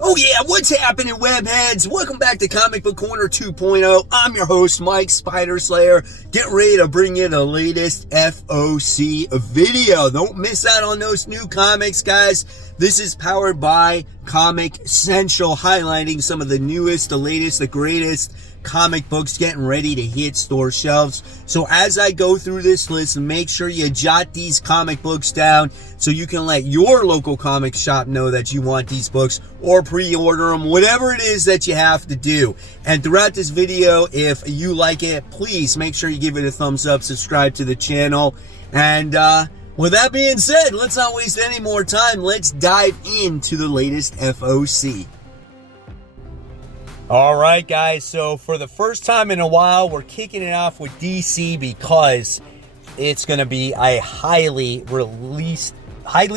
Oh yeah, what's happening, webheads? Welcome back to Comic Book Corner 2.0. I'm your host, Mike Spider Slayer. Get ready to bring you the latest FOC video. Don't miss out on those new comics, guys. This is powered by Comic Central, highlighting some of the newest, the latest, the greatest comic books getting ready to hit store shelves. So as I go through this list, make sure you jot these comic books down so you can let your local comic shop know that you want these books, or pre-order them, whatever it is that you have to do. And throughout this video, if you like it, please make sure you give it a thumbs up, subscribe to the channel, and with that being said, let's not waste any more time. Let's dive into the latest FOC. All right, guys, so for the first time in a while, we're kicking it off with DC because it's going to be a highly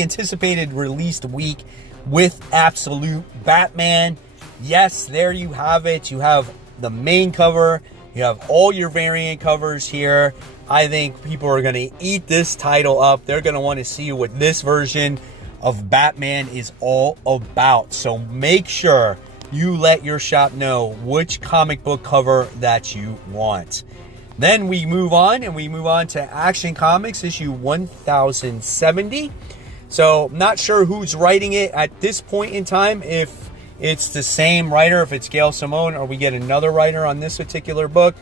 anticipated released week with Absolute Batman. Yes, there you have it. You have the main cover. You have all your variant covers here. I think people are going to eat this title up. They're going to want to see what this version of Batman is all about. So make sure you let your shop know which comic book cover that you want. Then we move on to Action Comics issue 1070. So not sure who's writing it at this point in time, if it's the same writer, if it's Gail Simone, or we get another writer on this particular book.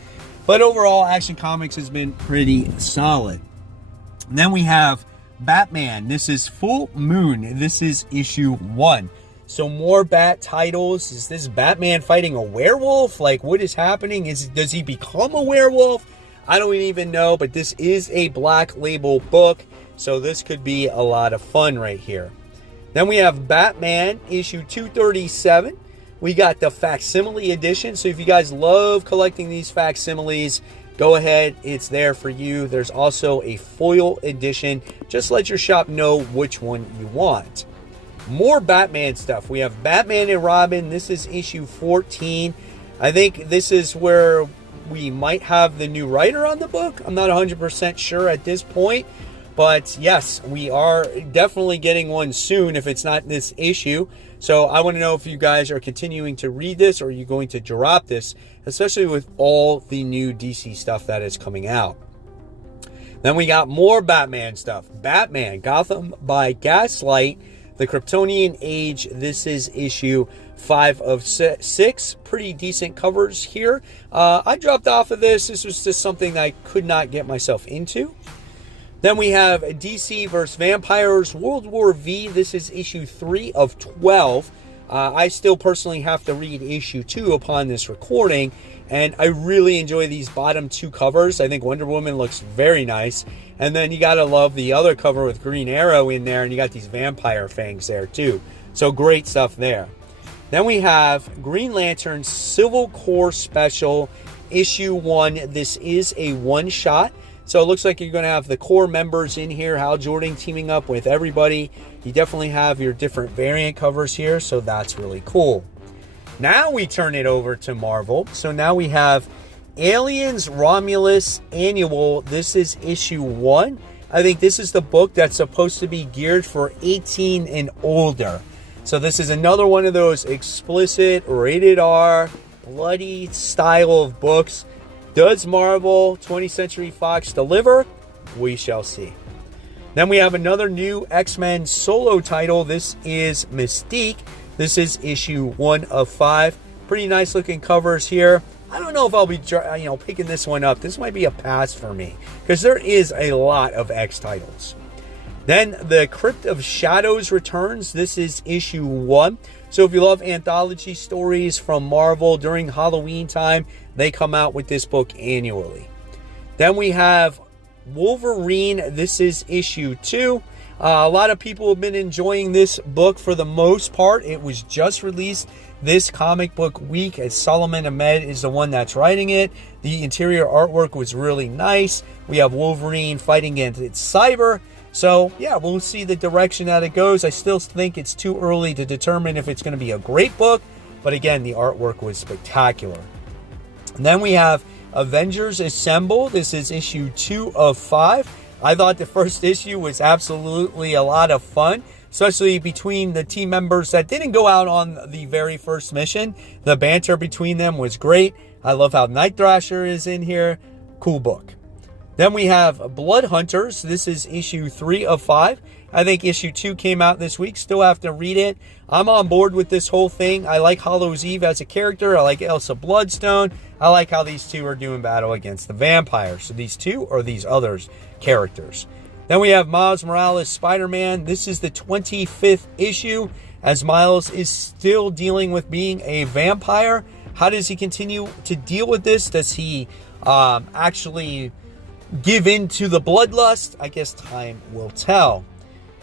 But overall, Action Comics has been pretty solid. And then we have Batman. This is Full Moon. This is issue 1. So more Bat titles. Is this Batman fighting a werewolf? Like, what is happening? Does he become a werewolf? I don't even know, but this is a Black Label book, so this could be a lot of fun right here. Then we have Batman issue 237. We got the facsimile edition, so if you guys love collecting these facsimiles, go ahead, it's there for you. There's also a foil edition. Just let your shop know which one you want. More Batman stuff. We have Batman and Robin. This is issue 14. I think this is where we might have the new writer on the book. I'm not 100% sure at this point. But yes, we are definitely getting one soon if it's not this issue. So I want to know if you guys are continuing to read this, or are you going to drop this, especially with all the new DC stuff that is coming out. Then we got more Batman stuff. Batman, Gotham by Gaslight, The Kryptonian Age. This is issue 5 of 6. Pretty decent covers here. I dropped off of this. This was just something that I could not get myself into. Then we have DC vs. Vampires World War V. This is issue 3 of 12. I still personally have to read issue 2 upon this recording, and I really enjoy these bottom 2 covers. I think Wonder Woman looks very nice. And then you gotta love the other cover with Green Arrow in there, and you got these vampire fangs there too. So great stuff there. Then we have Green Lantern Civil War Special issue 1. This is a one-shot. So it looks like you're going to have the core members in here, Hal Jordan teaming up with everybody. You definitely have your different variant covers here, so that's really cool. Now we turn it over to Marvel. So now we have Aliens Romulus Annual. This is issue 1. I think this is the book that's supposed to be geared for 18 and older. So this is another one of those explicit, rated R, bloody style of books. Does Marvel 20th Century Fox deliver? We shall see. Then we have another new X-Men solo title. This is Mystique. This is issue 1 of 5. Pretty nice looking covers here. I don't know if I'll be picking this one up. This might be a pass for me because there is a lot of X titles. Then the Crypt of Shadows returns. This is issue 1. So if you love anthology stories from Marvel during Halloween time, they come out with this book annually. Then we have Wolverine. This is issue 2. A lot of people have been enjoying this book for the most part. It was just released this comic book week, as Solomon Ahmed is the one that's writing it. The interior artwork was really nice. We have Wolverine fighting against Cyber. So, yeah, we'll see the direction that it goes. I still think it's too early to determine if it's going to be a great book. But again, the artwork was spectacular. And then we have Avengers Assemble. This is issue 2 of 5. I thought the first issue was absolutely a lot of fun. especially between the team members that didn't go out on the very first mission. The banter between them was great. I love how Night Thrasher is in here. Cool book. Then we have Blood Hunters. This is issue 3 of 5. I think issue 2 came out this week. Still have to read it. I'm on board with this whole thing. I like Hallows Eve as a character. I like Elsa Bloodstone. I like how these two are doing battle against the vampires. So these two or these others characters. Then we have Miles Morales Spider-Man. This is the 25th issue as Miles is still dealing with being a vampire. How does he continue to deal with this? Does he actually give in to the bloodlust? I guess time will tell.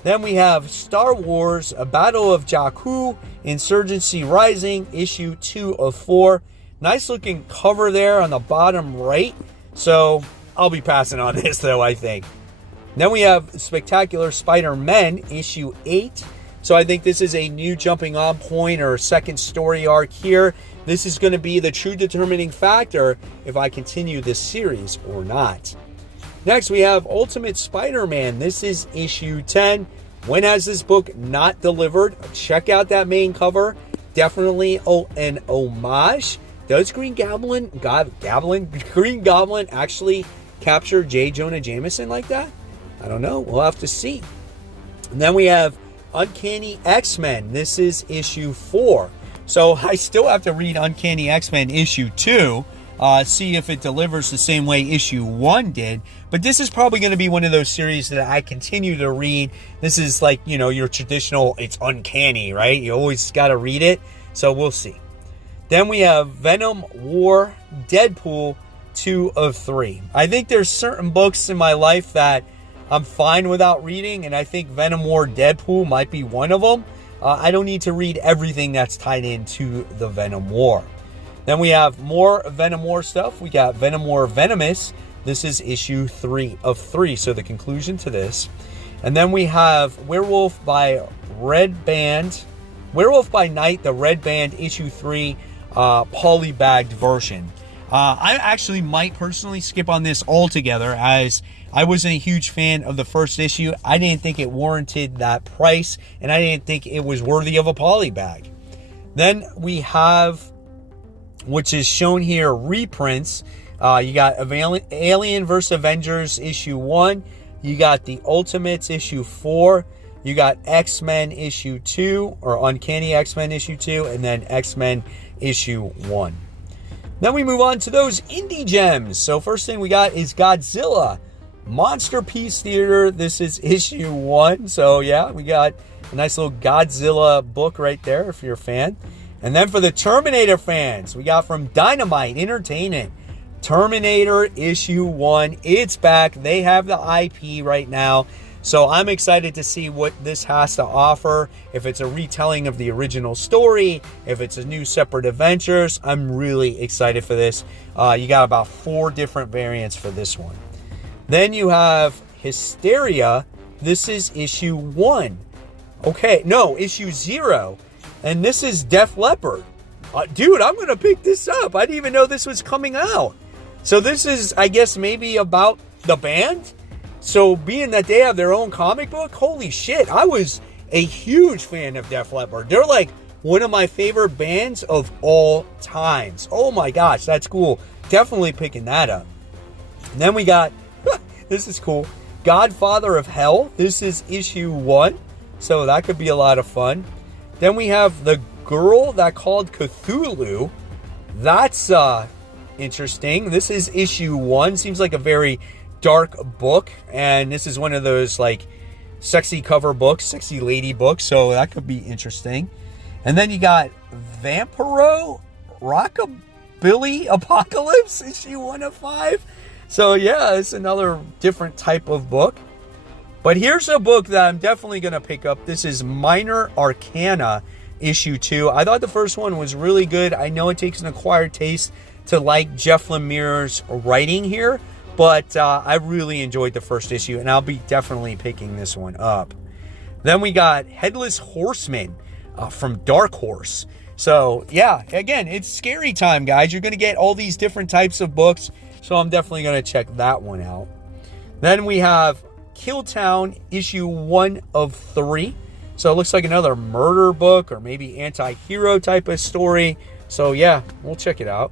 Then we have Star Wars, A Battle of Jakku, Insurgency Rising, issue 2 of 4. Nice looking cover there on the bottom right. So I'll be passing on this though, I think. Then we have Spectacular Spider-Man, issue 8. So I think this is a new jumping on point or second story arc here. This is going to be the true determining factor if I continue this series or not. Next, we have Ultimate Spider-Man. This is issue 10. When has this book not delivered? Check out that main cover. Definitely an homage. Does Green Goblin actually capture J. Jonah Jameson like that? I don't know. We'll have to see. And then we have Uncanny X-Men. This is issue 4. So I still have to read Uncanny X-Men issue 2. See if it delivers the same way issue 1 did. But this is probably going to be one of those series that I continue to read. This is like, you know, your traditional, it's uncanny, right? You always got to read it. So we'll see. Then we have Venom, War, Deadpool, 2 of 3. I think there's certain books in my life that I'm fine without reading. And I think Venom, War, Deadpool might be one of them. I don't need to read everything that's tied into the Venom War. Then we have more Venom War stuff. We got Venom War Venomous. This is issue 3 of 3. So the conclusion to this. And then we have Werewolf by Night, the Red Band, issue 3, polybagged version. I actually might personally skip on this altogether as I wasn't a huge fan of the first issue. I didn't think it warranted that price, and I didn't think it was worthy of a polybag. Then we have, which is shown here, reprints. You got Alien vs. Avengers issue 1. You got The Ultimates issue 4. You got X-Men issue 2, or Uncanny X-Men issue 2, and then X-Men issue 1. Then we move on to those indie gems. So first thing we got is Godzilla Monster Piece Theater. This is issue 1. So yeah, we got a nice little Godzilla book right there if you're a fan. And then for the Terminator fans, we got from Dynamite Entertainment, Terminator issue 1. It's back. They have the IP right now. So I'm excited to see what this has to offer. If it's a retelling of the original story, if it's a new separate adventures, I'm really excited for this. You got about 4 different variants for this one. Then you have Hysteria. This is issue 1. Okay, no, issue 0. And this is Def Leppard. Dude, I'm going to pick this up. I didn't even know this was coming out. So this is, I guess, maybe about the band. So being that they have their own comic book, holy shit, I was a huge fan of Def Leppard. They're like one of my favorite bands of all times. Oh my gosh, that's cool. Definitely picking that up. And then we got, this is cool, Godfather of Hell. This is issue 1. So that could be a lot of fun. Then we have The Girl That Called Cthulhu. That's interesting. This is issue 1. Seems like a very dark book, and this is one of those like sexy cover books, sexy lady books, so that could be interesting. And then you got Vampiro Rockabilly Apocalypse, issue 1 of 5. So yeah, it's another different type of book. But here's a book that I'm definitely going to pick up. This is Minor Arcana, issue 2. I thought the first one was really good. I know it takes an acquired taste to like Jeff Lemire's writing here, but I really enjoyed the first issue, and I'll be definitely picking this one up. Then we got Headless Horseman from Dark Horse. So, yeah, again, it's scary time, guys. You're going to get all these different types of books, so I'm definitely going to check that one out. Then we have Kill Town, issue 1 of 3. So it looks like another murder book or maybe anti-hero type of story. So yeah, we'll check it out.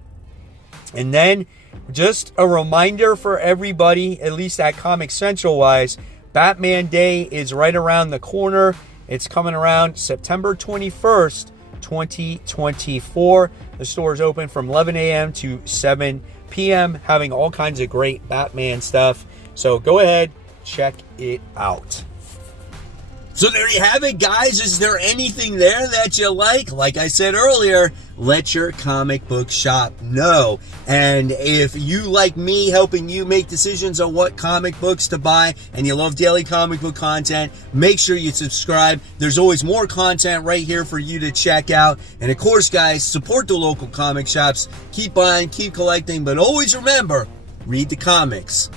And then just a reminder for everybody, at least at Comic Central wise, Batman Day is right around the corner. It's coming around September 21st, 2024. The store is open from 11 a.m. to 7 p.m., having all kinds of great Batman stuff. So go ahead, check it out. So there you have it, guys. Is there anything there that you like? Like I said earlier, let your comic book shop know. And if you, like me, helping you make decisions on what comic books to buy, and you love daily comic book content, make sure you subscribe. There's always more content right here for you to check out. And of course, guys, support the local comic shops. Keep buying, keep collecting, but always remember, read the comics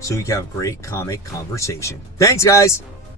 so we can have a great comic conversation. Thanks, guys.